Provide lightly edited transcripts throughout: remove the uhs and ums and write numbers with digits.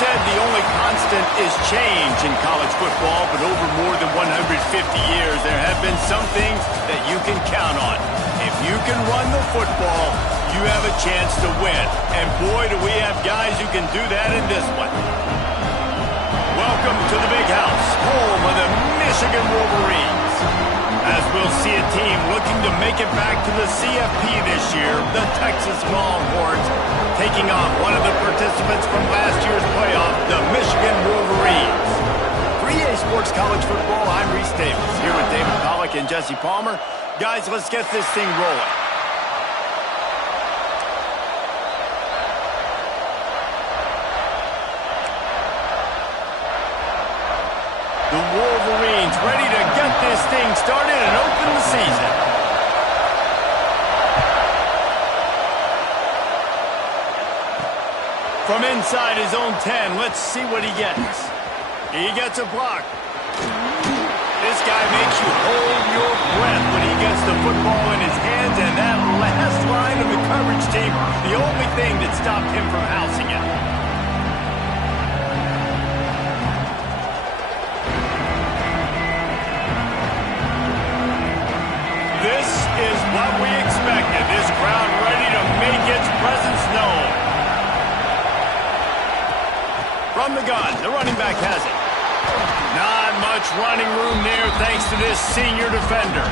said the only constant is change in college football, but over more than 150 years, there have been some things that you can count on. If you can run the football, you have a chance to win. And boy, do we have guys who can do that in this one. Welcome to the Big House, home of the Michigan Wolverines. As we'll see a team looking to make it back to the CFP this year, the Texas Longhorns, taking on one of the participants from last year's playoff, the Michigan Wolverines. For EA Sports College Football, I'm Reese Davis, here with David Pollack and Jesse Palmer. Guys, let's get this thing rolling. The Wolverines ready to get this thing started and open the season. From inside his own 10, let's see what he gets. He gets a block. This guy makes you hold your breath when he gets the football in his hands, and that last line of the coverage team, the only thing that stopped him from housing it. This is what we expected. This crowd ready to make its presence known. From the gun, the running back has it. Not much running room there thanks to this senior defender.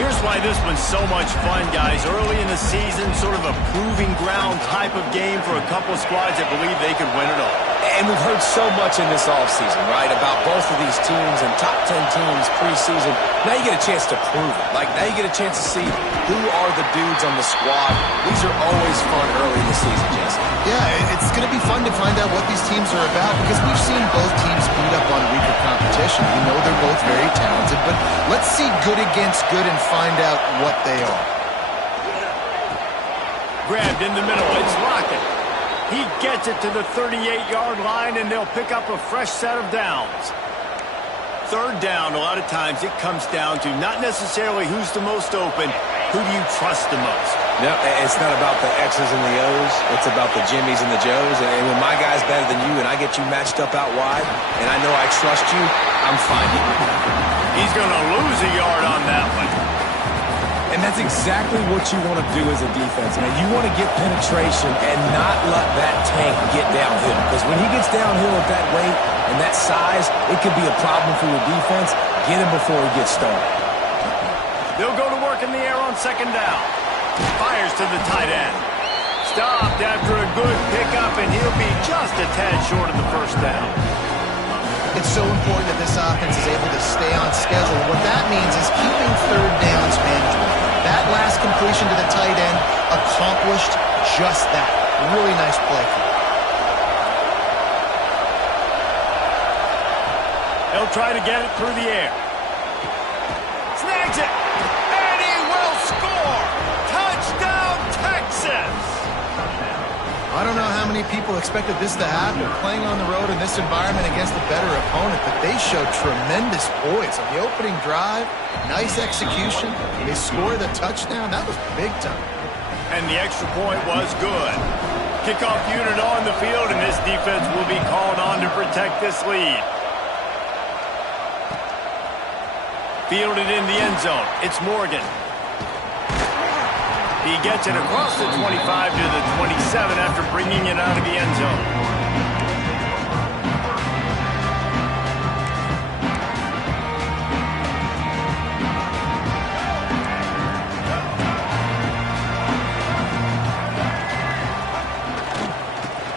Here's why this one's so much fun, guys. Early in the season, sort of a proving ground type of game for a couple of squads that believe they could win it all. And we've heard so much in this offseason, right, about both of these teams and top 10 teams preseason. Now you get a chance to prove it. Like, now you get a chance to see who are the dudes on the squad. These are always fun early in the season, Jesse. Yeah, it's going to be fun to find out what these teams are about because we've seen both teams beat up on weaker competition. We know they're both very talented, but let's see good against good and find out what they are. Grabbed in the middle, it's Lockett. He gets it to the 38-yard line, and they'll pick up a fresh set of downs. Third down, a lot of times it comes down to not necessarily who's the most open, who do you trust the most? No, it's not about the X's and the O's. It's about the Jimmies and the Joes. And when my guy's better than you and I get you matched up out wide, and I know I trust you, I'm finding you. He's going to lose a yard on that one. And that's exactly what you want to do as a defense, man. You want to get penetration and not let that tank get downhill. Because when he gets downhill at that weight and that size, it could be a problem for your defense. Get him before he gets started. They'll go to work in the air on second down. Fires to the tight end. Stopped after a good pickup, and he'll be just a tad short of the first down. It's so important that this offense is able to stay on schedule. What that means is keeping third downs manageable. That last completion to the tight end accomplished just that. Really nice play. He'll try to get it through the air. Snags it, and he will score! Touchdown, Texas! I don't know how many people expected this to happen, playing on the road in this environment against a better opponent, but they showed tremendous poise on the opening drive. Nice execution. They score the touchdown. That was big time. And the extra point was good. Kickoff unit on the field, and this defense will be called on to protect this lead. Fielded in the end zone. It's Morgan. He gets it across the 25 to the 27 after bringing it out of the end zone.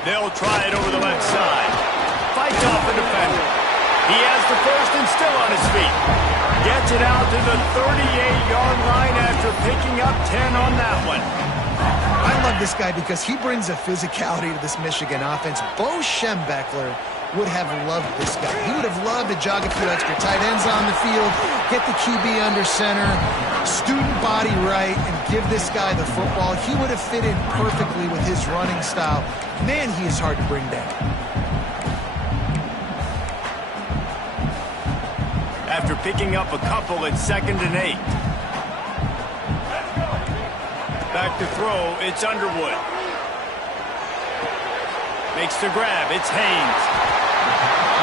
They'll try it over the left side. Fights off a defender. He has the first and still on his feet. Gets it out to the 38-yard line after picking up 10 on that one. I love this guy because he brings a physicality to this Michigan offense. Bo Schembechler would have loved this guy. He would have loved to jog a few extra tight ends on the field, get the QB under center, student body right, and give this guy the football. He would have fit in perfectly with his running style. Man, he is hard to bring down. After picking up a couple at 2nd and 8. Back to throw, it's Underwood. Makes the grab. It's Haynes.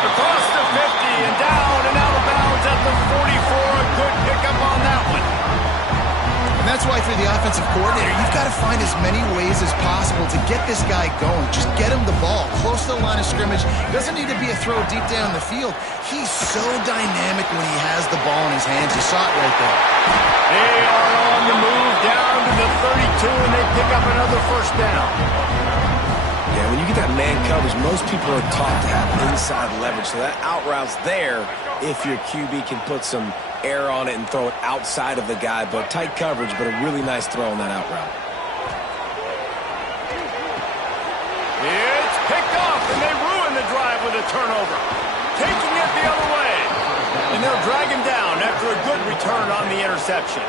Across the 50 and down and out of bounds at the 44. A good pickup on that one. And that's why for the offensive coordinator, you've got to find as many ways as possible to get this guy going. Just get him the ball close to the line of scrimmage. Doesn't need to be a throw deep down the field. He's so dynamic when he has the ball in his hands. You saw it right there. They are on the move down to the 32, and they pick up another first down. Yeah, when you get that man coverage, most people are taught to have inside leverage. So that out route's there if your QB can put some air on it and throw it outside of the guy. But tight coverage, but a really nice throw on that out route. It's picked off, and they ruin the drive with a turnover. Taking it the other way. And they'll drag him down after a good return on the interception.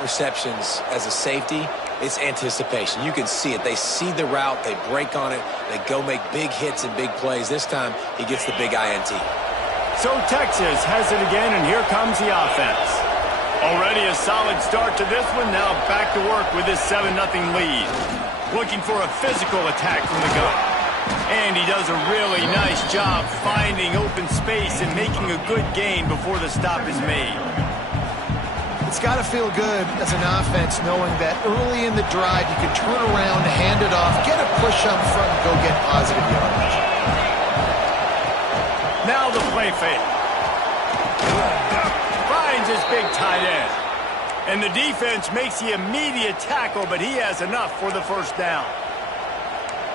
Receptions as a safety, it's anticipation. You can see it. They see the route, they break on it, they go make big hits and big plays. This time, he gets the big INT. So Texas has it again, and here comes the offense. Already a solid start to this one. Now back to work with this 7-0 lead. Looking for a physical attack from the gun. And he does a really nice job finding open space and making a good gain before the stop is made. It's got to feel good as an offense knowing that early in the drive you can turn around, hand it off, get a push up front, and go get positive yardage. Now the play fake. Finds his big tight end. And the defense makes the immediate tackle, but he has enough for the first down.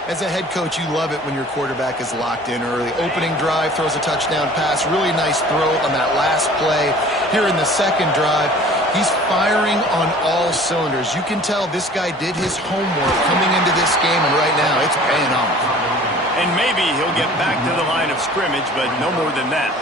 As a head coach, you love it when your quarterback is locked in early. Opening drive, throws a touchdown pass. Really nice throw on that last play. Here in the second drive, he's firing on all cylinders. You can tell this guy did his homework coming into this game, and right now it's paying off. And maybe he'll get back to the line of scrimmage, but no more than that.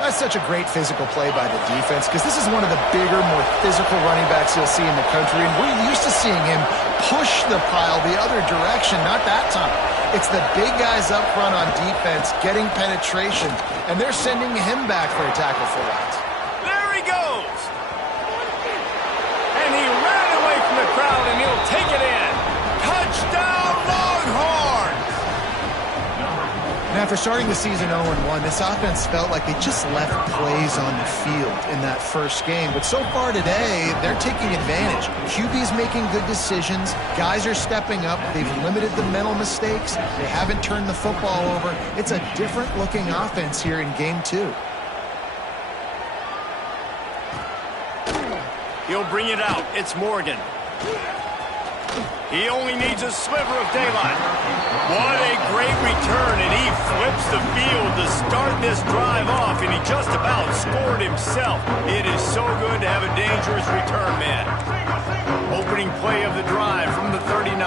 That's such a great physical play by the defense because this is one of the bigger, more physical running backs you'll see in the country, and we're used to seeing him push the pile the other direction, not that time. It's the big guys up front on defense getting penetration, and they're sending him back for a tackle for loss. There he goes! And he ran away from the crowd, and he'll take it in. Touchdown, Longhorns! Now, after starting the season 0-1, this offense felt like they just left plays on the field in that first game. But so far today, they're taking advantage. QB's making good decisions. Guys are stepping up. They've limited the mental mistakes. They haven't turned the football over. It's a different-looking offense here in Game 2. He'll bring it out. It's Morgan. He only needs a sliver of daylight. What a great return, and he flips the field to start this drive off, and he just about scored himself. It is so good to have a dangerous return man. Opening play of the drive from the 39.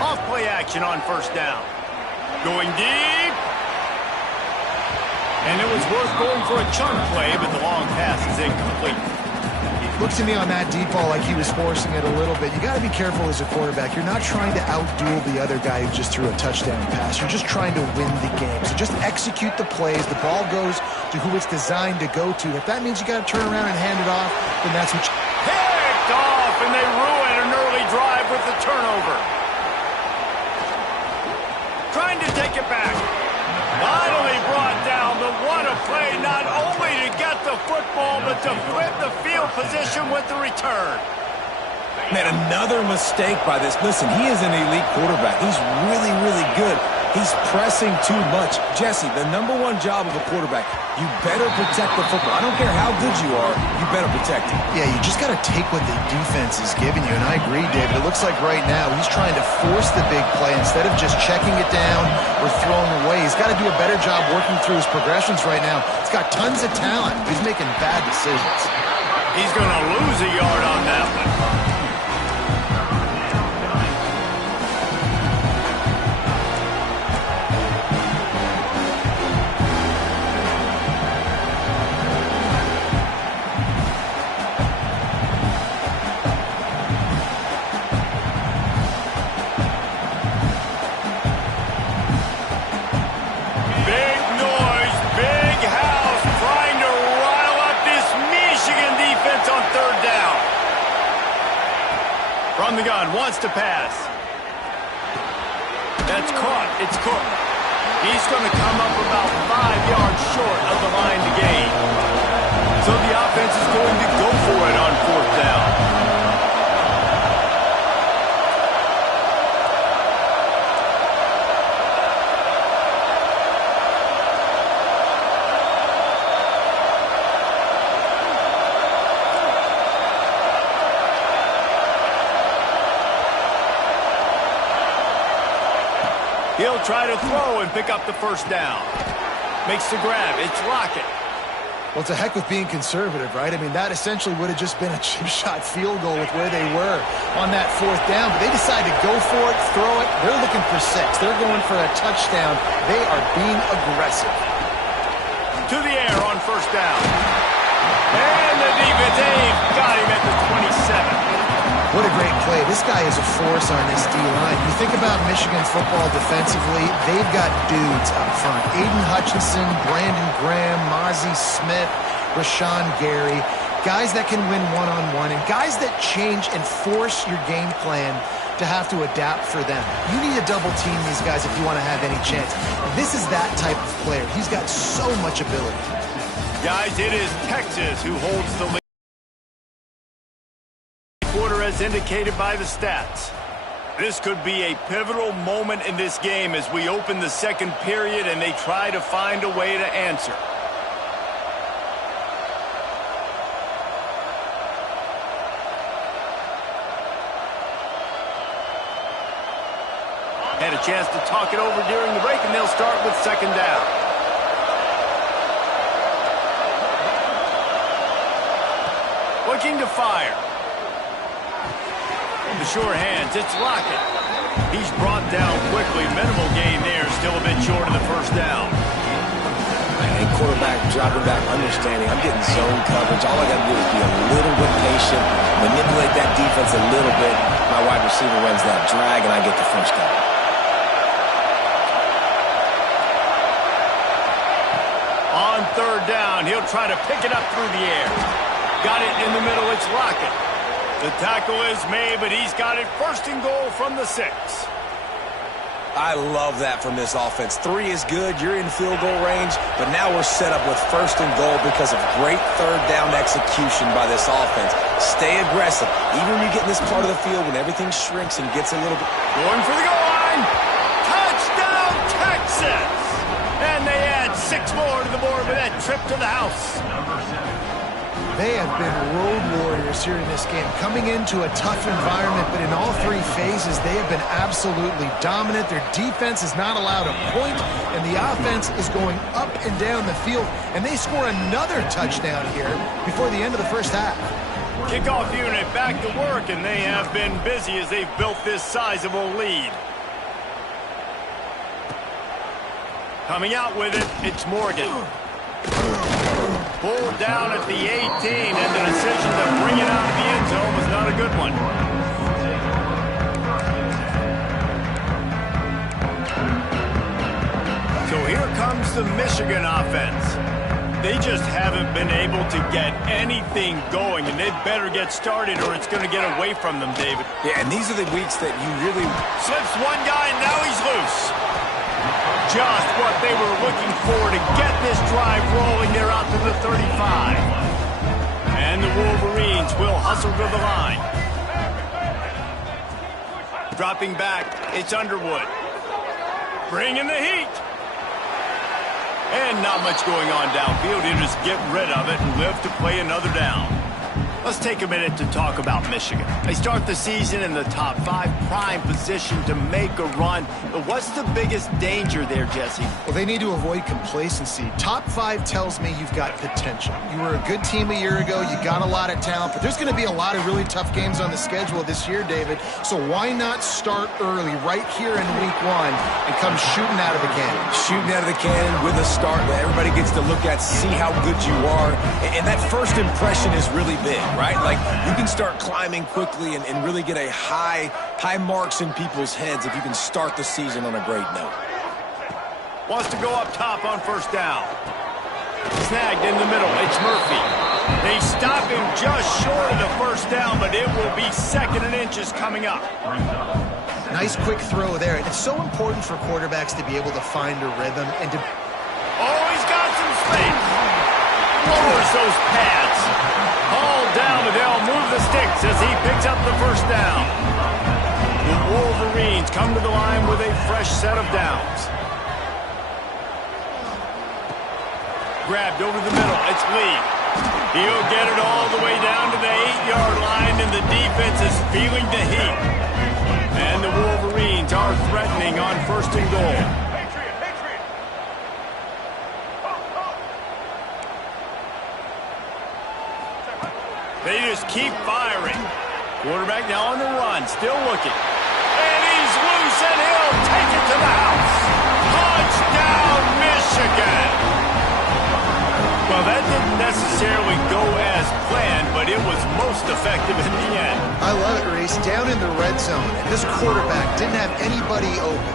Off play action on first down. Going deep. And it was worth going for a chunk play, but the long pass is incomplete. Looks to me on that deep ball like he was forcing it a little bit. You got to be careful as a quarterback. You're not trying to outduel the other guy who just threw a touchdown pass. You're just trying to win the game. So just execute the plays. The ball goes to who it's designed to go to. If that means you got to turn around and hand it off, then that's what you... Picked off, and they ruin an early drive with the turnover. Trying to take it back. Finally brought down, but what a play, not only to get the football, but to flip the field position with the return. Man, another mistake by this. Listen, he is an elite quarterback. He's really, really good. He's pressing too much. Jesse, the #1 job of a quarterback, you better protect the football. I don't care how good you are, you better protect it. Yeah, you just got to take what the defense is giving you, and I agree, David. It looks like right now he's trying to force the big play instead of just checking it down or throwing away. He's got to do a better job working through his progressions right now. He's got tons of talent. He's making bad decisions. He's going to lose a yard on that one. From the gun, wants to pass. That's caught. It's Cook. He's going to come up about 5 yards short of the line to gain. So the offense is going to go for it on 4th down. He'll try to throw and pick up the 1st down. Makes the grab. It's Lockett. Well, it's a heck with being conservative, right? I mean, that essentially would have just been a chip shot field goal with where they were on that 4th down. But they decided to go for it, throw it. They're looking for 6. They're going for a touchdown. They are being aggressive. To the air on 1st down. And the defense got him at the 27. What a great play. This guy is a force on this D-line. You think about Michigan football defensively, they've got dudes up front. Aiden Hutchinson, Brandon Graham, Mozzie Smith, Rashawn Gary. Guys that can win one-on-one and guys that change and force your game plan to have to adapt for them. You need to double team these guys if you want to have any chance. This is that type of player. He's got so much ability. Guys, it is Texas who holds the lead. Quarter as indicated by the stats. This could be a pivotal moment in this game as we open the 2nd period and they try to find a way to answer. Had a chance to talk it over during the break, and they'll start with 2nd down. Looking to fire. The sure hands, it's Lockett. He's brought down quickly. Minimal gain there, still a bit short of the 1st down. And quarterback dropping back, understanding I'm getting zone coverage. All I got to do is be a little bit patient, manipulate that defense a little bit. My wide receiver runs that drag, and I get the 1st down. On 3rd down, he'll try to pick it up through the air. Got it in the middle, it's Lockett. The tackle is made, but he's got it 1st and goal from the 6. I love that from this offense. 3 is good. You're in field goal range, but now we're set up with 1st and goal because of great 3rd down execution by this offense. Stay aggressive. Even when you get in this part of the field, when everything shrinks and gets a little bit... Going for the goal line. Touchdown, Texas! And they add 6 more to the board with that trip to the house. They have been road warriors here in this game, coming into a tough environment, but in all 3 phases, they have been absolutely dominant. Their defense is not allowed a point, and the offense is going up and down the field, and they score another touchdown here before the end of the 1st half. Kickoff unit back to work, and they have been busy as they've built this sizable lead. Coming out with it, it's Morgan. Pulled down at the 18, and the decision to bring it out of the end zone was not a good one. So here comes the Michigan offense. They just haven't been able to get anything going, and they better get started or it's going to get away from them, David. Yeah, and these are the weeks that you really... Slips one guy, and now he's loose. Just what they were looking for to get this drive rolling. They're out to the 35. And the Wolverines will hustle to the line. Dropping back, it's Underwood. bringing the heat. And not much going on downfield. He'll just get rid of it and live to play another down. Let's take a minute to talk about Michigan. They start the season in the top 5, prime position to make a run. But what's the biggest danger there, Jesse? Well, they need to avoid complacency. Top 5 tells me you've got potential. You were a good team a year ago. You got a lot of talent. But there's going to be a lot of really tough games on the schedule this year, David. So why not start early right here in week 1 and come shooting out of the cannon? Shooting out of the cannon with a start that everybody gets to look at, see how good you are. And that first impression is really big, right? Like, you can start climbing quickly and really get a high marks in people's heads if you can start the season on a great note. Wants to go up top on first down. Snagged in the middle. It's Murphy. They stop him just short of the first down, but it will be 2nd and inches coming up. Nice quick throw there. It's so important for quarterbacks to be able to find a rhythm and to... Oh, he's got some space. Lowers those pads. Hauled down, but they'll move the sticks as he picks up the first down. The Wolverines come to the line with a fresh set of downs. Grabbed over the middle. It's Lee. He'll get it all the way down to the 8-yard line, and the defense is feeling the heat. And the Wolverines are threatening on 1st and goal. They just keep firing. Quarterback now on the run, still looking. And he's loose, and he'll take it to the house. Touchdown, Michigan! Well, that didn't necessarily go as planned, but it was most effective in the end. I love it, Reese. Down in the red zone, and this quarterback didn't have anybody open.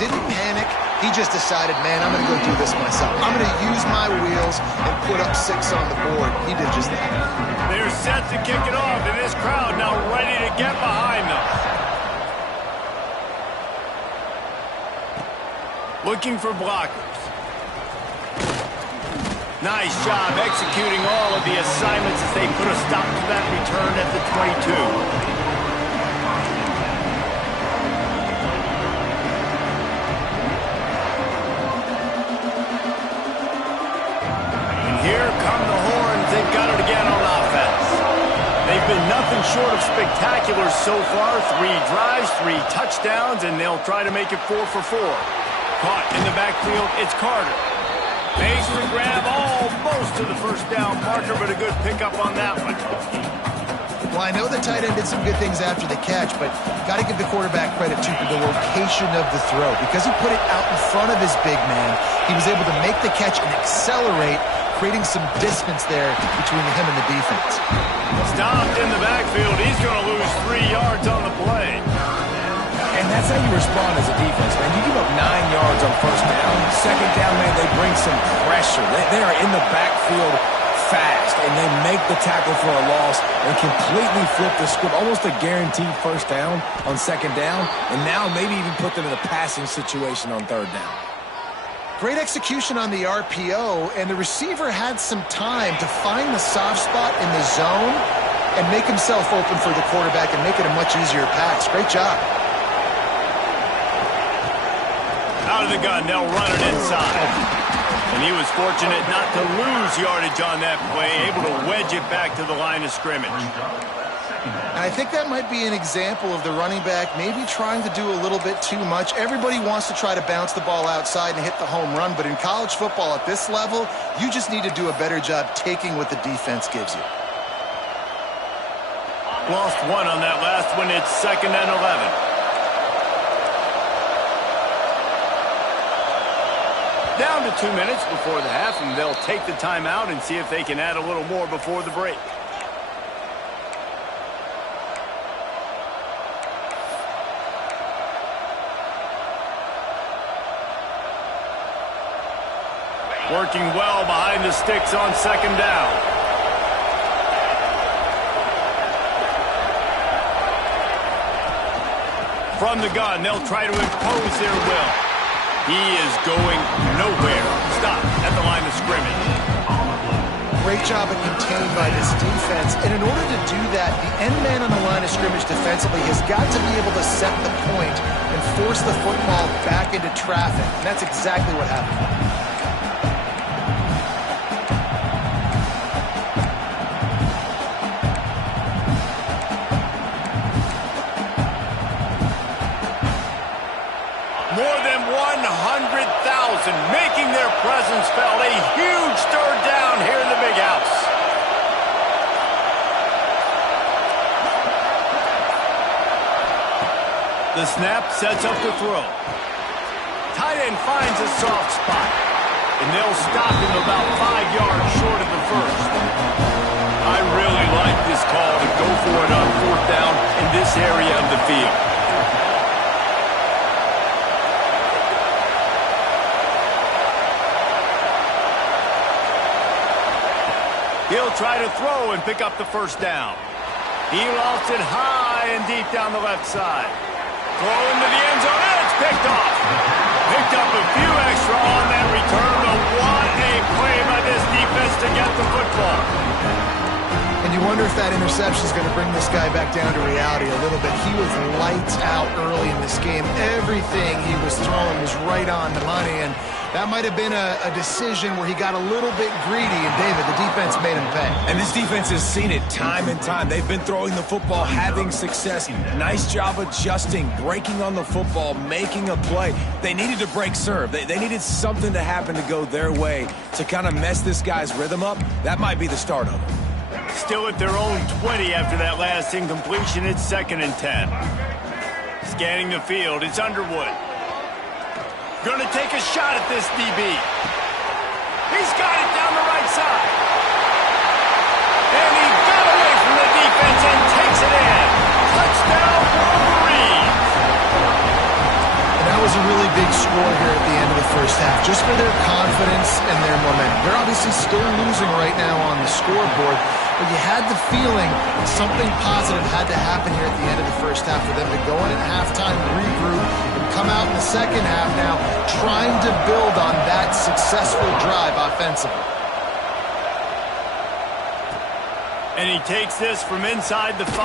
Didn't panic. He just decided, man, I'm going to go do this myself. I'm going to use my wheels and put up 6 on the board. He did just that. They're set to kick it off, and this crowd now ready to get behind them. Looking for blockers. Nice job executing all of the assignments as they put a stop to that return at the 22. Here come the horns. They've got it again on offense. They've been nothing short of spectacular so far. 3 drives, 3 touchdowns, and they'll try to make it 4 for 4. Caught in the backfield, it's Carter. Makes the grab almost to the first down marker, but a good pickup on that one. Well, I know the tight end did some good things after the catch, but got to give the quarterback credit, too, for the location of the throw. Because he put it out in front of his big man, he was able to make the catch and accelerate, creating some distance there between him and the defense. Stopped in the backfield. He's going to lose 3 yards on the play. And that's how you respond as a defense, man. You give up 9 yards on first down. 2nd down, man, they bring some pressure. They are in the backfield fast, and they make the tackle for a loss and completely flip the script. Almost a guaranteed first down on 2nd down, and now maybe even put them in a passing situation on 3rd down. Great execution on the RPO, and the receiver had some time to find the soft spot in the zone and make himself open for the quarterback and make it a much easier pass. Great job. Out of the gun, they'll run it inside. And he was fortunate not to lose yardage on that play, able to wedge it back to the line of scrimmage. And I think that might be an example of the running back maybe trying to do a little bit too much. Everybody wants to try to bounce the ball outside and hit the home run, but in college football at this level, you just need to do a better job taking what the defense gives you. Lost 1 on that last one. It's 2nd and 11. Down to 2 minutes before the half, and they'll take the timeout and see if they can add a little more before the break. Working well behind the sticks on 2nd down. From the gun, they'll try to impose their will. He is going nowhere. Stop at the line of scrimmage. great job of contained by this defense. And in order to do that, the end man on the line of scrimmage defensively has got to be able to set the point and force the football back into traffic. And that's exactly what happened. More than 100,000 making their presence felt. A huge third down here in the big house. The snap sets up the throw. Tight end finds a soft spot, and they'll stop him about 5 yards short of the first. I really like this call to go for it on fourth down in this area of the field. He'll try to throw and pick up the first down. He lofts it high and deep down the left side. Throw into the end zone, and it's picked off. Picked up a few extra on that return, but what a play by this defense to get the football. And you wonder if that interception is going to bring this guy back down to reality a little bit. He was lights out early in this game. Everything he was throwing was right on the money, and that might have been a decision where he got a little bit greedy, and David, the defense made him pay. And this defense has seen it time and time. They've been throwing the football, having success. Nice job adjusting, breaking on the football, making a play. They needed to break serve. They needed something to happen to go their way to kind of mess this guy's rhythm up. That might be the start of it. Still at their own 20 after that last incompletion. It's 2nd and 10. Scanning the field, it's Underwood. Going to take a shot at this DB. He's got it down the right side. And he got away from the defense and takes it in. Touchdown, Wolverines. And that was a really big score here at the end of the first half, just for their confidence and their momentum. They're obviously still losing right now on the scoreboard, but you had the feeling something positive had to happen here at the end of the first half for them to go in at halftime, regroup, and come out in the second half now trying to build on that successful drive offensively. And he takes this from inside the 5.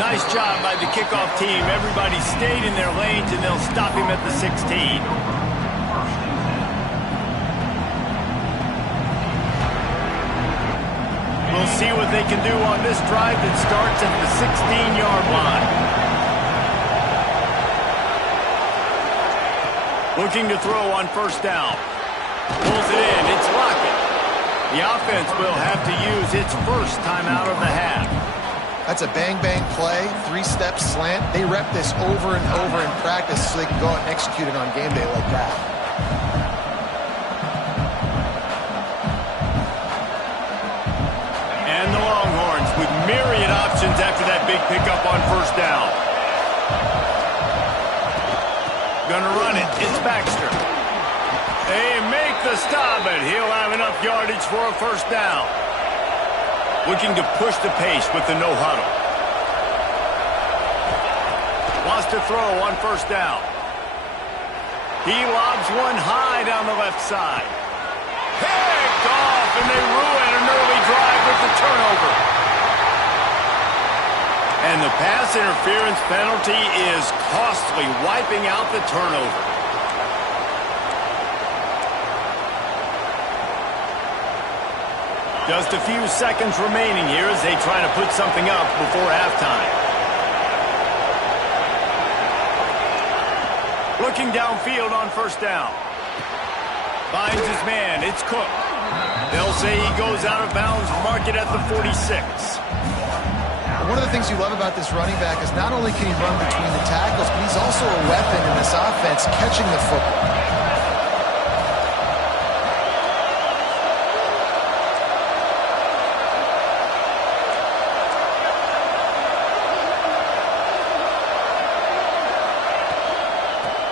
Nice job by the kickoff team. Everybody stayed in their lanes, and they'll stop him at the 16. We'll see what they can do on this drive that starts at the 16-yard line. Looking to throw on first down. Pulls it in. It's Lockett. The offense will have to use its first timeout of the half. That's a bang-bang play, 3-step slant. They rep this over and over in practice so they can go out and execute it on game day like that. And the Longhorns with myriad options after that big pickup on first down. Gonna run it. It's Baxter. They make the stop, but he'll have enough yardage for a first down. Looking to push the pace with the no-huddle. Wants to throw on first down. He lobs one high down the left side. Picked off, and they ruin an early drive with the turnover. And the pass interference penalty is costly, wiping out the turnover. Just a few seconds remaining here as they try to put something up before halftime. Looking downfield on first down. Finds his man. It's Cook. They'll say he goes out of bounds, mark it at the 46. One of the things you love about this running back is not only can he run between the tackles, but he's also a weapon in this offense catching the football.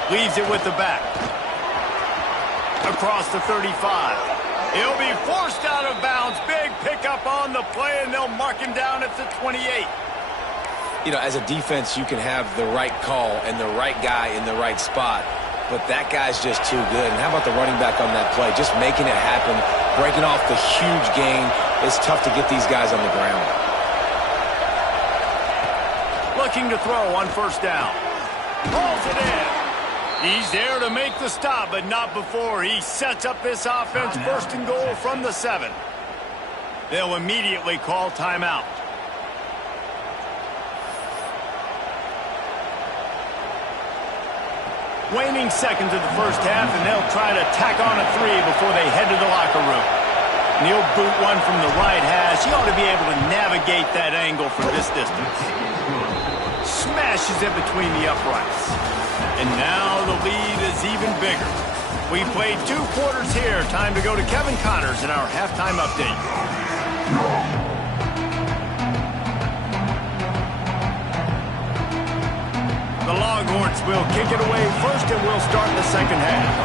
Leaves it with the back. Across the 35. He'll be forced out of bounds. Big pickup on the play, and they'll mark him down at the 28. You know, as a defense, you can have the right call and the right guy in the right spot, but that guy's just too good. And how about the running back on that play? Just making it happen breaking off the huge gain. It's tough to get these guys on the ground. Looking to throw on first down. Pulls it in. He's there to make the stop, but not before he sets up this offense first and goal from the 7. They'll immediately call timeout. Waning seconds of the first half, and they'll try to tack on a 3 before they head to the locker room. And he'll boot one from the right hash. He ought to be able to navigate that angle from this distance. Smashes it between the uprights. And now the lead is even bigger. We played 2 quarters here. Time to go to Kevin Connors in our halftime update. The Longhorns will kick it away first, and we'll start the second half.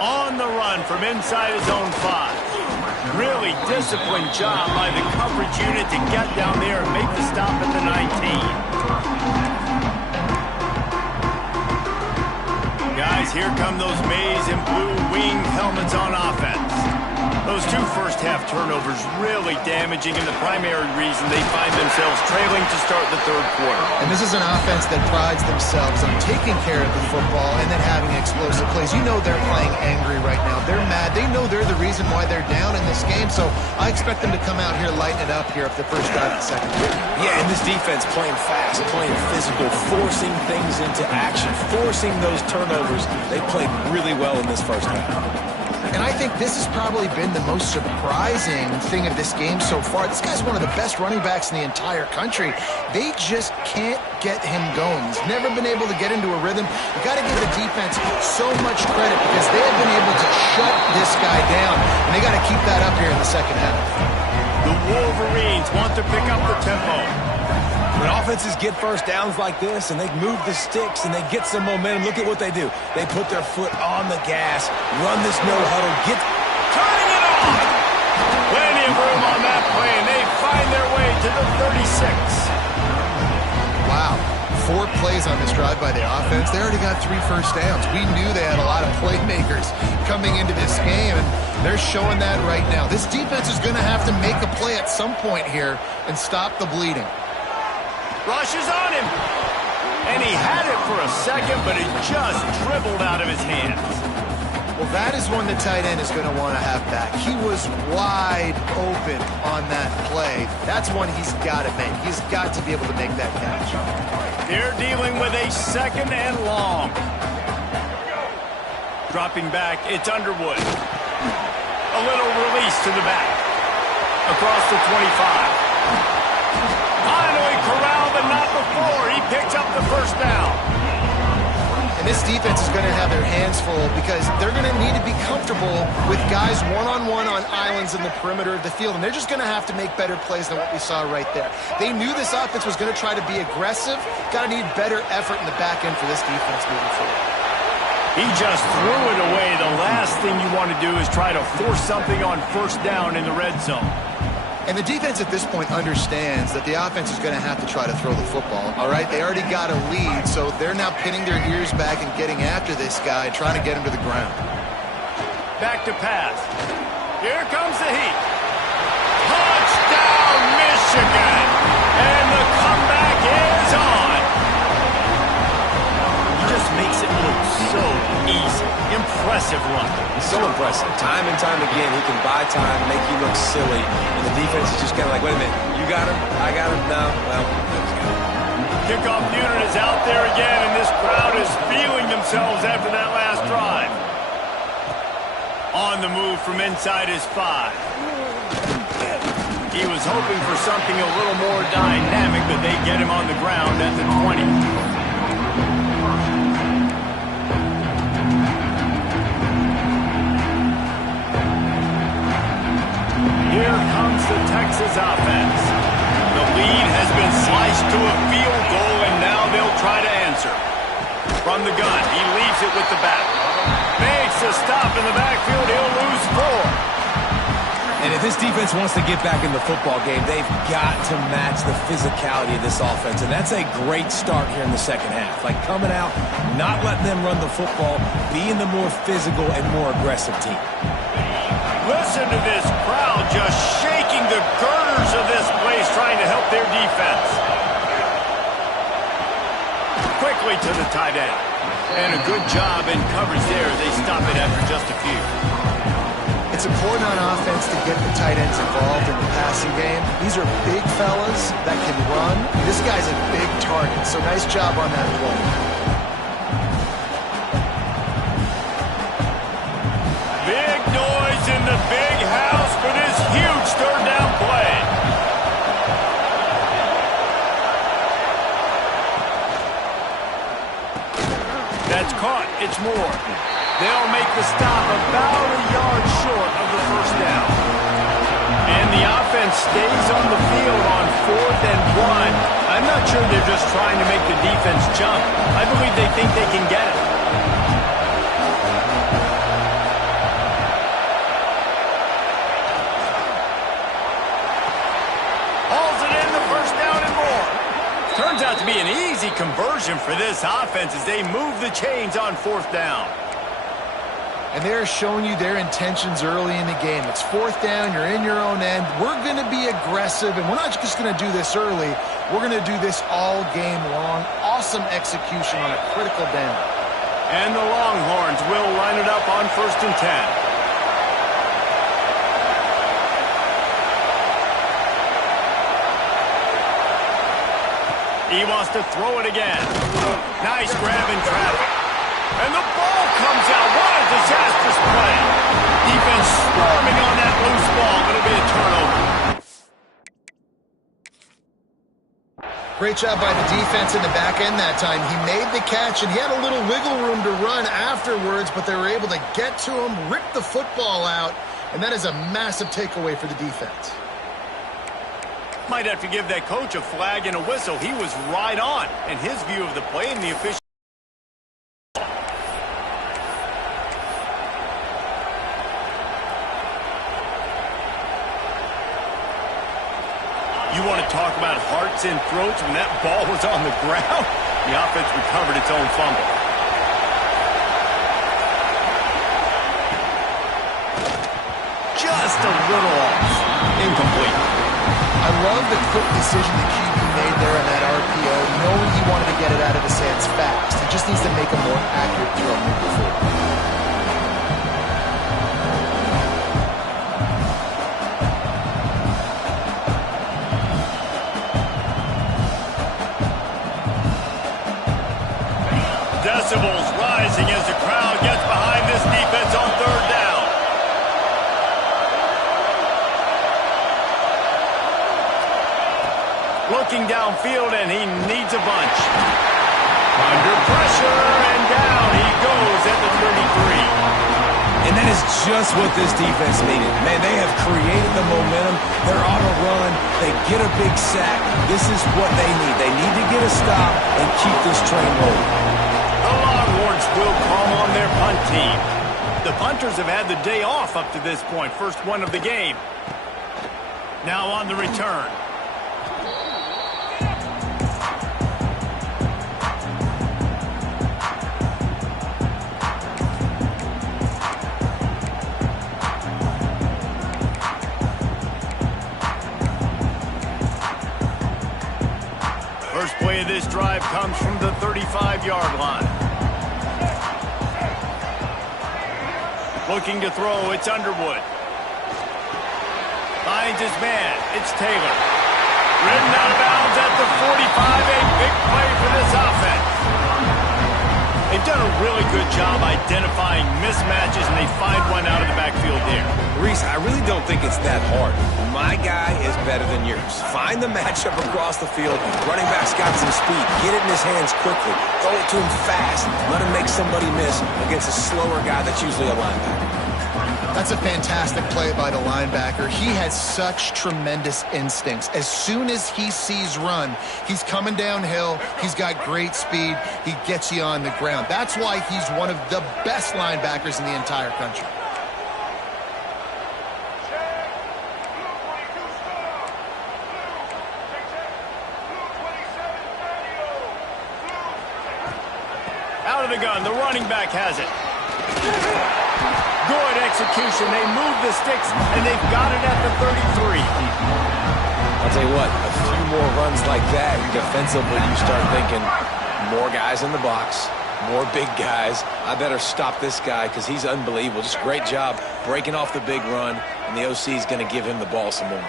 On the run from inside his own 5. Really disciplined job by the coverage unit to get down there and make the stop at the 19. Guys, here come those maize and blue winged helmets on offense. Those 2 first-half turnovers really damaging, and the primary reason they find themselves trailing to start the third quarter. And this is an offense that prides themselves on taking care of the football and then having explosive plays. You know they're playing angry right now. They're mad. They know they're the reason why they're down in this game, so I expect them to come out here, lighten it up here after the first drive of the second quarter. Yeah, and this defense playing fast, playing physical, forcing things into action, forcing those turnovers. They played really well in this first half. And I think this has probably been the most surprising thing of this game so far. This guy's one of the best running backs in the entire country. They just can't get him going. He's never been able to get into a rhythm. You got to give the defense so much credit because they have been able to shut this guy down. And they got to keep that up here in the second half. The Wolverines want to pick up the tempo. When offenses get first downs like this and they move the sticks and they get some momentum, look at what they do. They put their foot on the gas, run this no huddle, turning it on! Plenty of room on that play, and they find their way to the 36. Wow. 4 plays on this drive by the offense. They already got 3 first downs. We knew they had a lot of playmakers coming into this game, and they're showing that right now. This defense is going to have to make a play at some point here and stop the bleeding. Rushes on him. And he had it for a second, but it just dribbled out of his hands. Well, that is one the tight end is going to want to have back. He was wide open on that play. That's one he's got to make. He's got to be able to make that catch. They're dealing with a second and long. Dropping back, it's Underwood. A little release to the back. Across the 25. Finally corralled, but not before. He picked up the first down. And this defense is going to have their hands full because they're going to need to be comfortable with guys one-on-one on islands in the perimeter of the field. And they're just going to have to make better plays than what we saw right there. They knew this offense was going to try to be aggressive. Got to need better effort in the back end for this defense moving forward. He just threw it away. The last thing you want to do is try to force something on first down in the red zone. And the defense at this point understands that the offense is going to have to try to throw the football, all right? They already got a lead, so they're now pinning their ears back and getting after this guy, trying to get him to the ground. Back to pass. Here comes the heat. Touchdown, Michigan! And the comeback is on. He just makes it look so easy. Impressive run. So impressive. Time and time again, he can buy time, make you look silly, and the defense is just kind of like, wait a minute, you got him? I got him? No? Well, kickoff unit is out there again, and this crowd is feeling themselves after that last drive. On the move from inside his 5. He was hoping for something a little more dynamic, but they get him on the ground at the 20. Here comes the Texas offense. The lead has been sliced to a field goal, and now they'll try to answer. From the gun, he leaves it with the back. Makes a stop in the backfield. He'll lose 4. And if this defense wants to get back in the football game, they've got to match the physicality of this offense. And that's a great start here in the second half. Like coming out, not letting them run the football, being the more physical and more aggressive team. Listen to this crowd just shaking the girders of this place, trying to help their defense. Quickly to the tight end. And a good job in coverage there as they stop it after just a few. It's important on offense to get the tight ends involved in the passing game. These are big fellas that can run. This guy's a big target, so nice job on that play. Big noise in the big house for this huge third down play. That's caught. It's Moore. They'll make the stop about a yard short of the first down. And the offense stays on the field on 4th and 1. I'm not sure they're just trying to make the defense jump. I believe they think they can get it. Hauls it in, the first down and more. Turns out to be an easy conversion for this offense as they move the chains on 4th down. And they're showing you their intentions early in the game. It's 4th down, you're in your own end. We're going to be aggressive, and we're not just going to do this early. We're going to do this all game long. Awesome execution on a critical down. And the Longhorns will line it up on 1st and 10. He wants to throw it again. Nice grab in traffic. And the ball comes out. What a disastrous play. Defense storming on that loose ball. It'll be a turnover. Great job by the defense in the back end that time. He made the catch, and he had a little wiggle room to run afterwards, but they were able to get to him, rip the football out, and that is a massive takeaway for the defense. Might have to give that coach a flag and a whistle. He was right on in his view of the play, and the official. You want to talk about hearts and throats when that ball was on the ground? The offense recovered its own fumble. Just a little off. Incomplete. I love the quick decision the QB made there on that RPO, knowing he wanted to get it out of his hands fast. He just needs to make a more accurate throw moving forward. Decibels rising as the crowd gets behind this defense on 3rd down. Looking downfield, and he needs a bunch. Under pressure, and down he goes at the 33. And that is just what this defense needed. Man, they have created the momentum. They're on a run. They get a big sack. This is what they need. They need to get a stop and keep this train rolling. The Longhorns will call on their punt team. The punters have had the day off up to this point. First one of the game. Now on the return. First play of this drive comes from the 35-yard line. Looking to throw, it's Underwood. Finds his man, it's Taylor. Ridden out of bounds at the 45, a big play for this offense. They've done a really good job identifying mismatches, and they find one out of the backfield there. Reese, I really don't think it's that hard. My guy is better than yours. Find the matchup across the field. Running back's got some speed. Get it in his hands quickly. Throw it to him fast. Let him make somebody miss against a slower guy that's usually a linebacker. That's a fantastic play by the linebacker. He has such tremendous instincts. As soon as he sees run, he's coming downhill. He's got great speed. He gets you on the ground. That's why he's one of the best linebackers in the entire country. the gun. The running back has it. Good execution. They move the sticks, and they've got it at the 33. I'll tell you what, a few more runs like that, defensively, you start thinking, more guys in the box, more big guys. I better stop this guy because he's unbelievable. Just great job breaking off the big run, and the OC is going to give him the ball some more.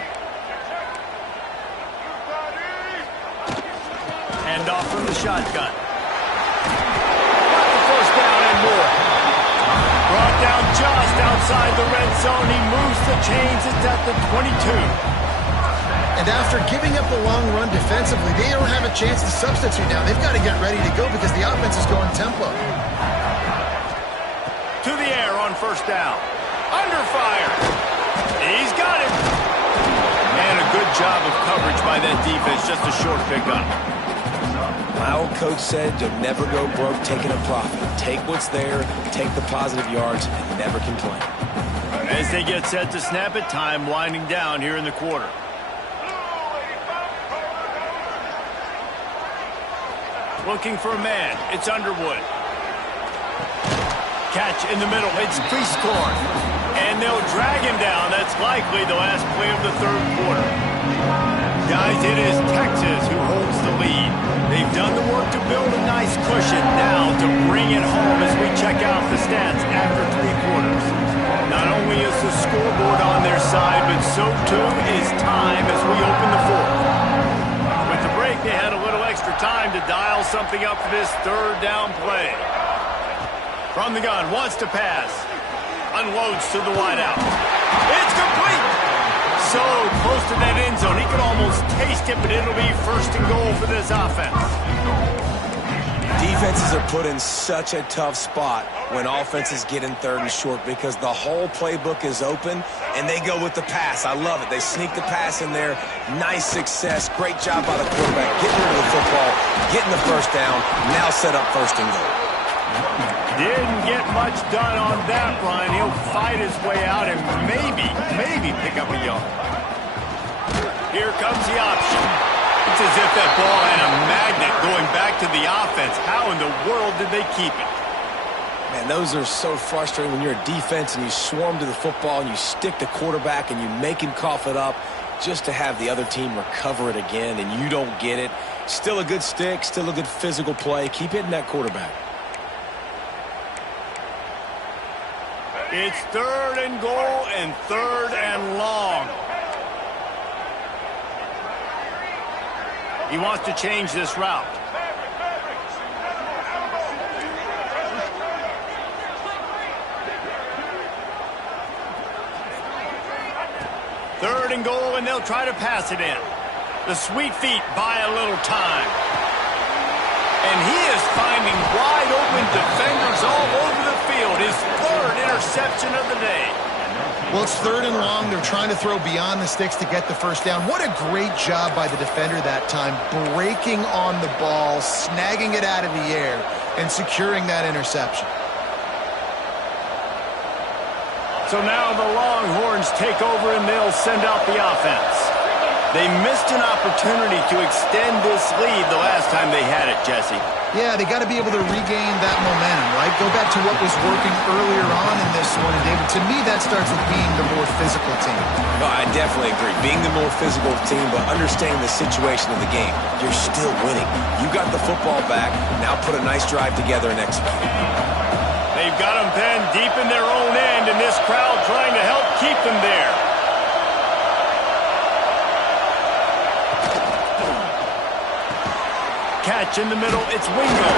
Hand off from the shotgun. Got the first down and more. Brought down just outside the red zone. He moves the chains. It's at the 22. And after giving up the long run defensively, they don't have a chance to substitute now. They've got to get ready to go because the offense is going tempo. To the air on first down. Under fire. He's got it. And a good job of coverage by that defense. Just a short pickup. My old coach said you'll never go broke taking a profit. Take what's there, take the positive yards, and never complain. As they get set to snap it, time winding down here in the quarter. Looking for a man. It's Underwood. Catch in the middle. It's Priestcorn. And they'll drag him down. That's likely the last play of the third quarter. Guys, it is Texas who holds the lead. They've done the work to build a nice cushion. Now to bring it home as we check out the stats after 3 quarters. Not only is the scoreboard on their side, but so too is time as we open the fourth. With the break, they had a little extra time to dial something up for this third down play. From the gun, wants to pass. Unloads to the wideout. It's complete! So close to that end zone. He could almost taste it, but it'll be first and goal for this offense. Defenses are put in such a tough spot when offenses get in third and short because the whole playbook is open, and they go with the pass. I love it. They sneak the pass in there. Nice success. Great job by the quarterback getting rid of the football, getting the first down, now set up first and goal. Didn't get much done on that run. He'll fight his way out and maybe pick up a yard. Here comes the option. It's as if that ball had a magnet going back to the offense. How in the world did they keep it? Man, those are so frustrating when you're a defense and you swarm to the football and you stick the quarterback and you make him cough it up just to have the other team recover it again and you don't get it. Still a good stick, still a good physical play. Keep hitting that quarterback. It's third and goal and third and long. He wants to change this route. Third and goal, and they'll try to pass it in. The sweet feet buy a little time. And he is finding wide open defenders all over the field. His third interception of the day. Well, it's third and long. They're trying to throw beyond the sticks to get the first down. What a great job by the defender that time, breaking on the ball, snagging it out of the air, and securing that interception. So now the Longhorns take over and they'll send out the offense. They missed an opportunity to extend this lead the last time they had it, Jesse. Yeah, they got to be able to regain that momentum, right? Go back to what was working earlier on in this one. And David, to me, that starts with being the more physical team. No, I definitely agree. Being the more physical team, but understanding the situation of the game. You're still winning. You got the football back. Now put a nice drive together and execute. They've got them penned deep in their own end, and this crowd trying to help keep them there. Catch in the middle, it's Wingo.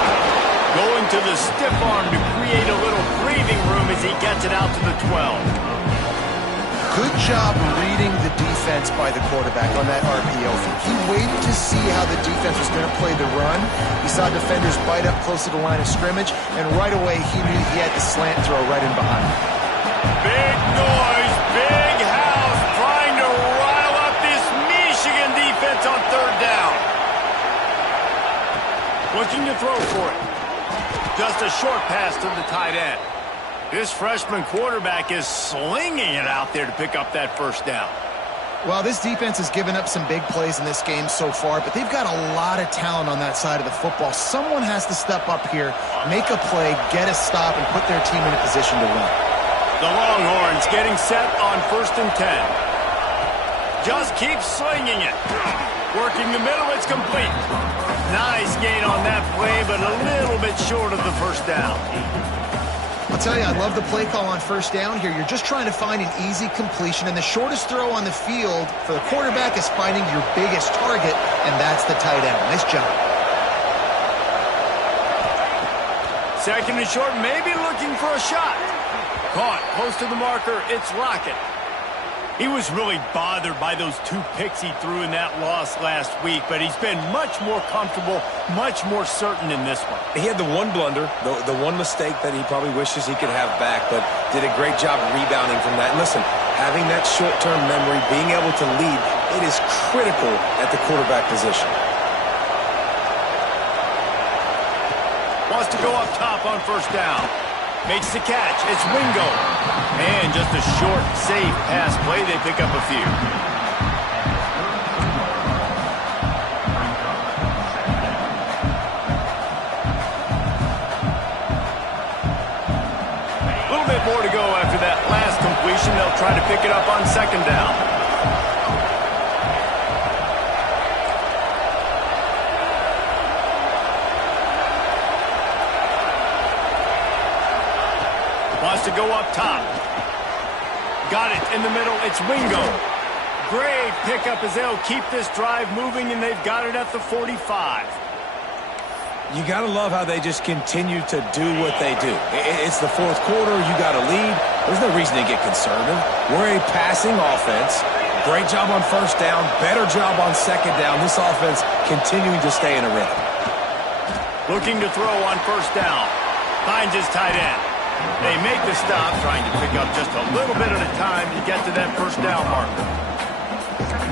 Going to the stiff arm to create a little breathing room as he gets it out to the 12. Good job reading the defense by the quarterback on that RPO feed. He waited to see how the defense was going to play the run. He saw defenders bite up close to the line of scrimmage, and right away he knew he had the slant throw right in behind him. Big noise, big house, trying to rile up this Michigan defense on third down. Looking to throw for it. Just a short pass to the tight end. This freshman quarterback is slinging it out there to pick up that first down. Well, this defense has given up some big plays in this game so far, but they've got a lot of talent on that side of the football. Someone has to step up here, make a play, get a stop, and put their team in a position to win. The Longhorns getting set on 1st and 10. Just keep slinging it. Working the middle, it's complete. Nice gain on that play, but a little bit short of the first down. I'll tell you, I love the play call on 1st down here. You're just trying to find an easy completion, and the shortest throw on the field for the quarterback is finding your biggest target, and that's the tight end. Nice job. 2nd and short, maybe looking for a shot. Caught close to the marker, it's Lockett. He was really bothered by those 2 picks he threw in that loss last week, but he's been much more comfortable, much more certain in this one. He had the one blunder, the one mistake that he probably wishes he could have back, but did a great job rebounding from that. And listen, having that short-term memory, being able to lead, it is critical at the quarterback position. Wants to go up top on 1st down. Makes the catch. It's Wingo. And just a short, safe pass play. They pick up a few. A little bit more to go after that last completion. They'll try to pick it up on 2nd down. To go up top. Got it in the middle. It's Wingo. Great pickup as they'll keep this drive moving, and they've got it at the 45. You got to love how they just continue to do what they do. It's the 4th quarter. You got to lead. There's no reason to get conservative. We're a passing offense. Great job on 1st down. Better job on 2nd down. This offense continuing to stay in a rhythm. Looking to throw on 1st down. Finds his tight end. They make the stop, trying to pick up just a little bit at a time to get to that 1st down marker.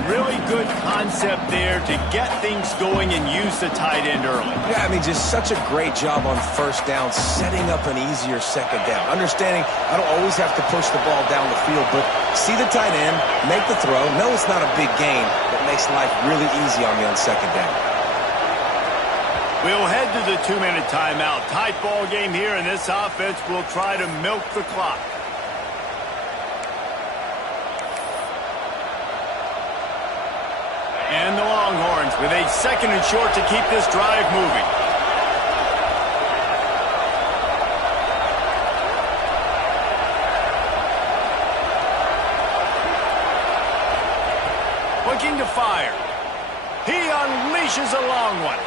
Really good concept there to get things going and use the tight end early. Yeah, I mean, just such a great job on 1st down, setting up an easier 2nd down. Understanding I don't always have to push the ball down the field, but see the tight end, make the throw. No, it's not a big gain, but makes life really easy on me on 2nd down. We'll head to the 2-minute timeout. Tight ball game here, and this offense will try to milk the clock. And the Longhorns with a 2nd and short to keep this drive moving. Looking to fire. He unleashes a long one.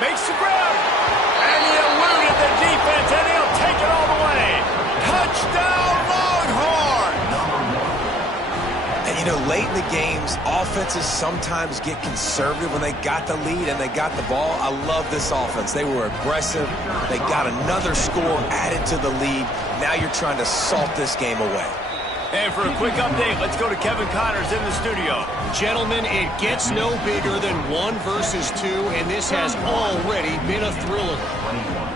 Makes the grab, and he eluded the defense, and he'll take it all the way. Touchdown, Longhorns! And, you know, late in the games, offenses sometimes get conservative when they got the lead and they got the ball. I love this offense. They were aggressive. They got another score added to the lead. Now you're trying to salt this game away. And for a quick update, let's go to Kevin Connors in the studio. Gentlemen, it gets no bigger than 1 versus 2, and this has already been a thriller.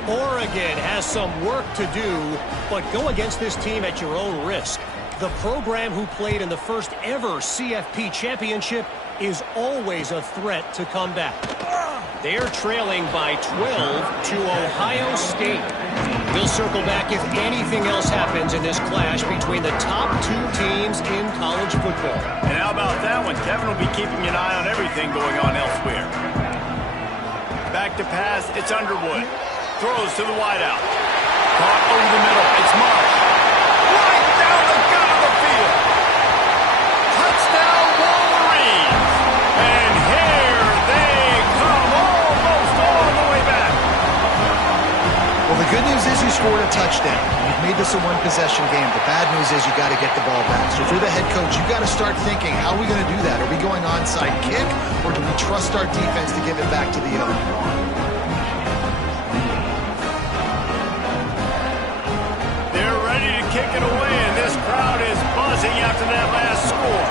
Oregon has some work to do, but go against this team at your own risk. The program who played in the first ever CFP championship is always a threat to come back. They're trailing by 12 to Ohio State. We'll circle back if anything else happens in this clash between the top 2 teams in college football. And how about that one? Kevin will be keeping an eye on everything going on elsewhere. Back to pass, it's Underwood. Throws to the wideout. Caught over the middle, it's Marsh. Right down the gut of the field. Touchdown, Wolverines. And here they come, almost all the way back. Well, the good news is you scored a touchdown. You've made this a 1-possession game. The bad news is you got to get the ball back. So if you're the head coach, you got to start thinking, how are we going to do that? Are we going onside kick, or do we trust our defense to give it back to the other? They're ready to kick it away, and this crowd is buzzing after that last score.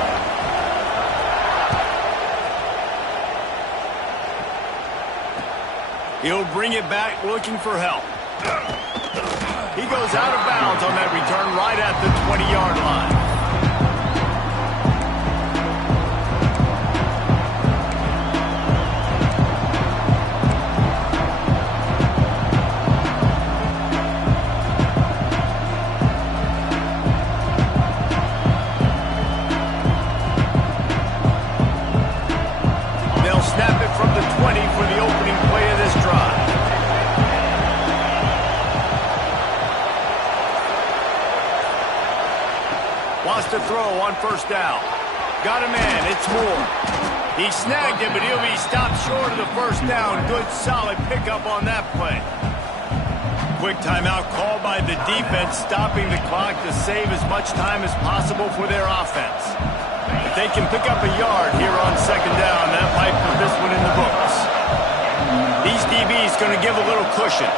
He'll bring it back looking for help. He goes out of bounds on that return right at the 20-yard line. it from the 20 for the opening play of this drive. Wants to throw on first down. Got a man, it's Moore. He snagged him, but he'll be stopped short of the first down. Good, solid pickup on that play. Quick timeout called by the defense, stopping the clock to save as much time as possible for their offense. If they can pick up a yard here on second down, that might put this one in the books. These DBs going to give a little cushion.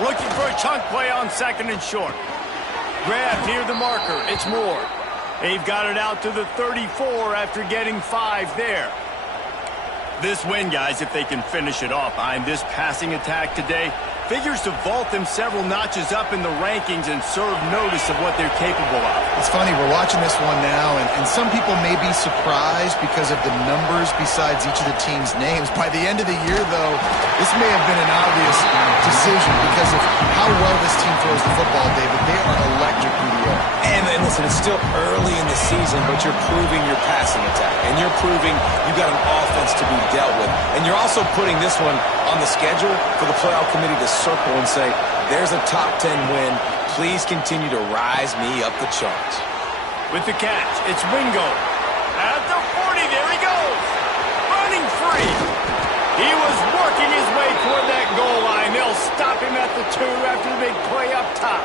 Looking for a chunk play on second and short. Grabbed near the marker. It's Moore. They've got it out to the 34 after getting 5 there. This win, guys, if they can finish it off behind this passing attack today, figures to vault them several notches up in the rankings and serve notice of what they're capable of. It's funny, we're watching this one now, and some people may be surprised because of the numbers besides each of the team's names. By the end of the year, though, this may have been an obvious decision because of how well this team throws the football, David. They are electric through the air. And listen, it's still early in the season, but you're proving your passing attack, and you're proving you've got an offense to be dealt with. And you're also putting this one on the schedule for the playoff committee to circle and say, there's a top 10 win. Please continue to rise me up the charts. With the catch, it's Wingo. At the 40, there he goes. Running free. He was working his way toward that goal line. They'll stop him at the 2 after the big play up top.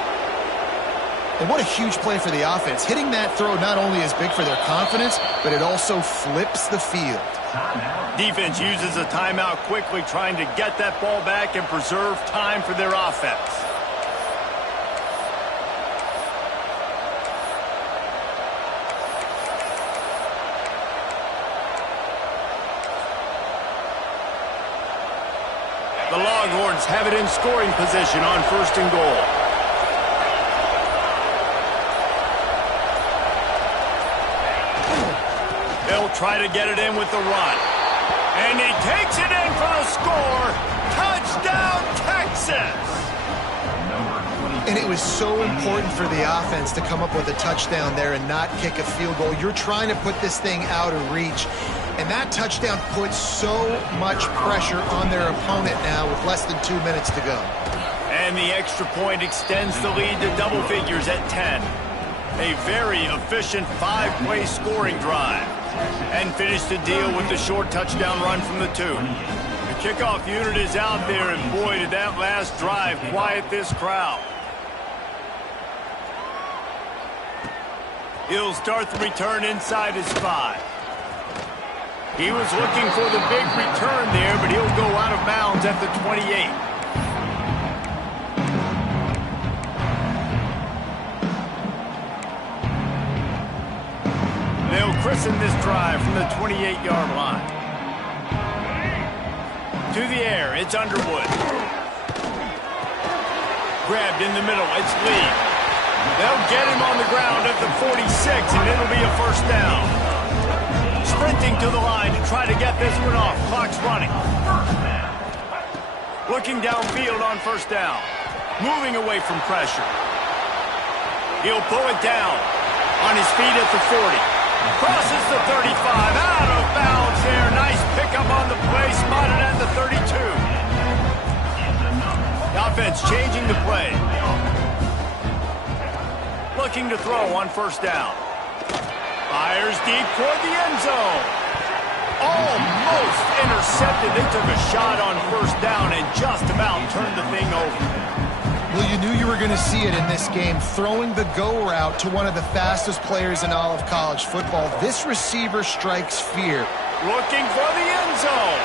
And what a huge play for the offense. Hitting that throw not only is big for their confidence, but it also flips the field. Defense uses a timeout quickly, trying to get that ball back and preserve time for their offense. The Longhorns have it in scoring position on first and goal. They'll try to get it in with the run. And he takes it in for the score. Touchdown, Texas! And it was so important for the offense to come up with a touchdown there and not kick a field goal. You're trying to put this thing out of reach. And that touchdown puts so much pressure on their opponent now with less than 2 minutes to go. And the extra point extends the lead to double figures at 10. A very efficient 5-play scoring drive. And finish the deal with the short touchdown run from the 2. The kickoff unit is out there, and boy, did that last drive quiet this crowd. He'll start the return inside his 5. He was looking for the big return there, but he'll go out of bounds at the 28. They'll christen this drive from the 28-yard line. To the air, it's Underwood. Grabbed in the middle, it's Lee. They'll get him on the ground at the 46, and it'll be a first down. Sprinting to the line to try to get this one off. Clock's running. Looking downfield on first down. Moving away from pressure. He'll pull it down. On his feet at the 40. Crosses the 35, out of bounds there. Nice pickup on the play, spotted at the 32. The offense changing the play. Looking to throw on first down. Fires deep toward the end zone. Almost intercepted. They took a shot on first down and just about turned the thing over. Well, you knew you were going to see it in this game, throwing the go route to one of the fastest players in all of college football. This receiver strikes fear. Looking for the end zone.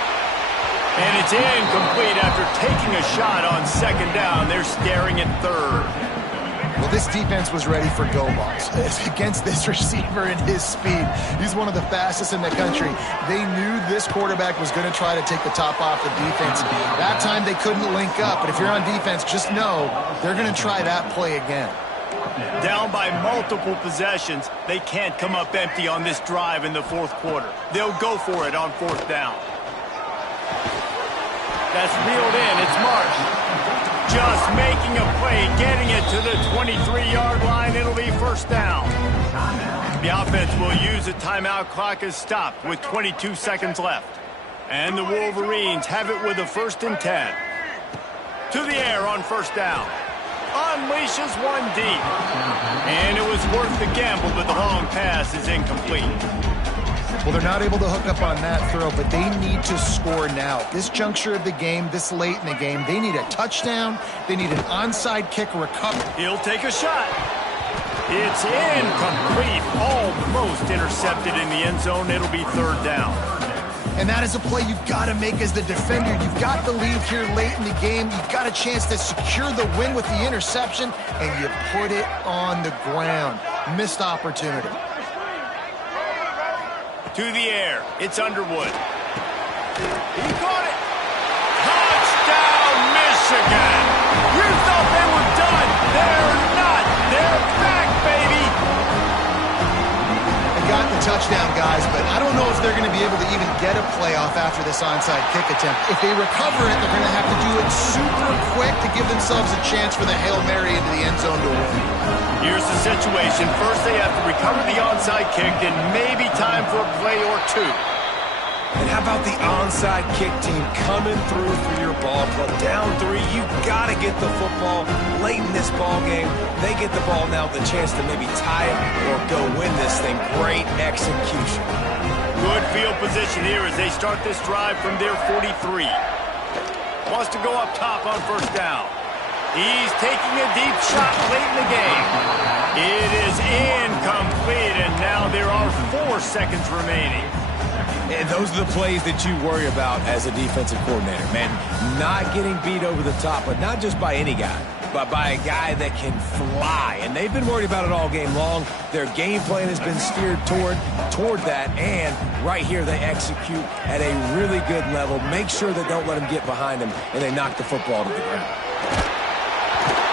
And it's incomplete after taking a shot on second down. They're staring at third. Well, this defense was ready for go balls against this receiver and his speed. He's one of the fastest in the country. They knew this quarterback was going to try to take the top off the defense. That time they couldn't link up, but if you're on defense, just know they're going to try that play again. Down by multiple possessions, they can't come up empty on this drive in the fourth quarter. They'll go for it on fourth down. That's reeled in. It's Marsh. Just making a play, getting it to the 23-yard line. It'll be first down. The offense will use a timeout. Clock is stopped with 22 seconds left. And the Wolverines have it with a 1st and 10. To the air on 1st down. Unleashes one deep. And it was worth the gamble, but the long pass is incomplete. Well, they're not able to hook up on that throw, but they need to score now. At this juncture of the game, this late in the game, they need a touchdown. They need an onside kick recovery. He'll take a shot. It's incomplete. Almost intercepted in the end zone. It'll be 3rd down. And that is a play you've got to make as the defender. You've got the lead here late in the game. You've got a chance to secure the win with the interception, and you put it on the ground. Missed opportunity. To the air. It's Underwood. He caught it. Touchdown, Michigan. You thought they were done. They're not. They're back, baby. They got the touchdown, guys, but I don't know if they're going to be able to even get a playoff after this onside kick attempt. If they recover it, they're going to have to do it super quick to give themselves a chance for the Hail Mary into the end zone to win. Here's the situation. First, they have to recover the onside kick, then maybe time for a play or two. And how about the onside kick team coming through for your ball club? Down 3, you got to get the football late in this ball game. They get the ball now, the chance to maybe tie it or go win this thing. Great execution. Good field position here as they start this drive from their 43. Wants to go up top on 1st down. He's taking a deep shot late in the game. It is incomplete, and now there are 4 seconds remaining. And those are the plays that you worry about as a defensive coordinator, man. Not getting beat over the top, but not just by any guy, but by a guy that can fly. And they've been worried about it all game long. Their game plan has been steered toward that, and right here they execute at a really good level. Make sure they don't let them get behind them, and they knock the football to the ground.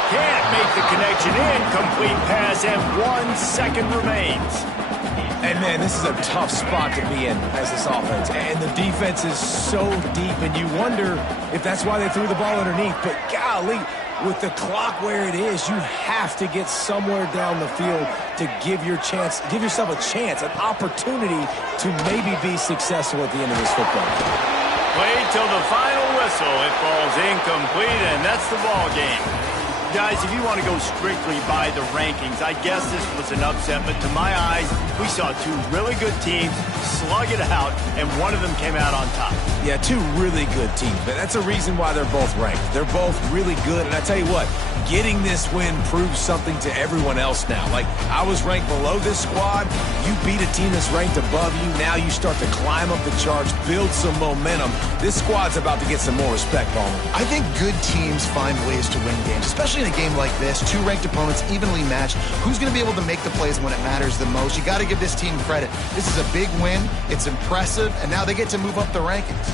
Can't make the connection. Incomplete pass, and 1 second remains. And, man, this is a tough spot to be in as this offense. And the defense is so deep, and you wonder if that's why they threw the ball underneath. But, golly, with the clock where it is, you have to get somewhere down the field to give yourself a chance, an opportunity to maybe be successful at the end of this football game. Wait till the final whistle. It falls incomplete, and that's the ball game. Guys, if you want to go strictly by the rankings, I guess this was an upset, but to my eyes, we saw 2 really good teams slug it out, and one of them came out on top. Yeah, 2 really good teams, but that's a reason why they're both ranked. They're both really good, and I tell you what, getting this win proves something to everyone else now. Like, I was ranked below this squad. You beat a team that's ranked above you. Now you start to climb up the charts, build some momentum. This squad's about to get some more respect, Palmer. I think good teams find ways to win games, especially in a game like this. 2 ranked opponents evenly matched. Who's going to be able to make the plays when it matters the most? You got to give this team credit. This is a big win. It's impressive, and now they get to move up the rankings.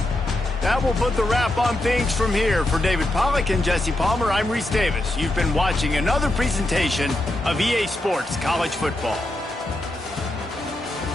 That will put the wrap on things from here. For David Pollack and Jesse Palmer, I'm Reese Davis. You've been watching another presentation of EA Sports College Football.